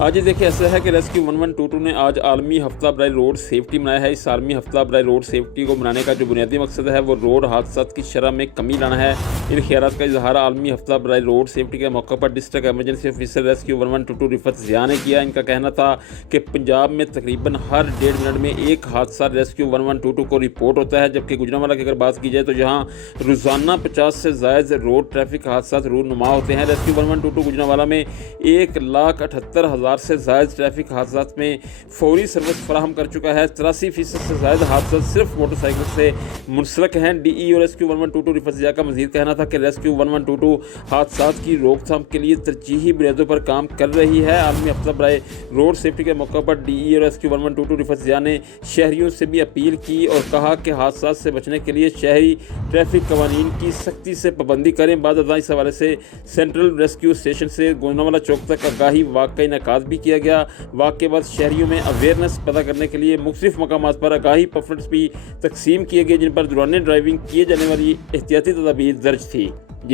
हाँ जी, देखिए ऐसा है कि रेस्क्यू 1122 ने आज आलमी हफ्ता बराए रोड सेफ्टी मनाया है। इस आलमी हफ्ता बराए रोड सेफ्टी को मनाने का जो बुनियादी मकसद है वो रोड हादसात की शरह में कमी लाना है। इन ख़यालात का इजहार आलमी हफ्ता बराए रोड सेफ्टी के मौके पर district emergency officer rescue 1122 Rifat Zia ने किया। इनका कहना था कि पंजाब में तकरीबन हर 1.5 मिनट में एक हादसा रेस्क्यू 1122 को रिपोर्ट होता है, जबकि गुजरांवाला की अगर बात की जाए तो जहाँ रोज़ाना 50 से ज़ायद रोड ट्रैफिक हादसा रूनुमा होते हैं। रेस्क्यू 1122 गुजरांवाला में 1,78,000 से ज़ायद ट्रैफिक हादसात में फौरी सर्विस फराहम कर चुका है। 83% से ज़ायद हादसा सिर्फ मोटरसाइकिल से मुंसलक हैं। DE और रेस्क्यू 1122 रिफत ज़िया का मज़ीद कहना था कि रेस्क्यू 1122 हादसात की रोकथाम के लिए तरजीही बुनियादों पर काम कर रही है। आलमी हफ्ता बराए रोड सेफ्टी के मौके पर DE और रेस्क्यू 1122 रिफत ज़िया ने शहरियों से भी अपील की और कहा कि हादसात से बचने के लिए शहरी ट्रैफिक कवानीन की सख्ती से पाबंदी करें। बाद इस हवाले से सेंट्रल रेस्क्यू स्टेशन से गुजरांवाला चौक तक आगाही वाक़ का इनेकाद भी किया गया। वाक़ के बाद शहरियों में अवेयरनेस पैदा करने के लिए मुख्तलिफ मकामात पर आगाही पम्फलेट्स भी तकसीम किए गए, जिन पर दौरान ड्राइविंग किए जाने वाली एहतियाती तदाबीर दर्ज थी।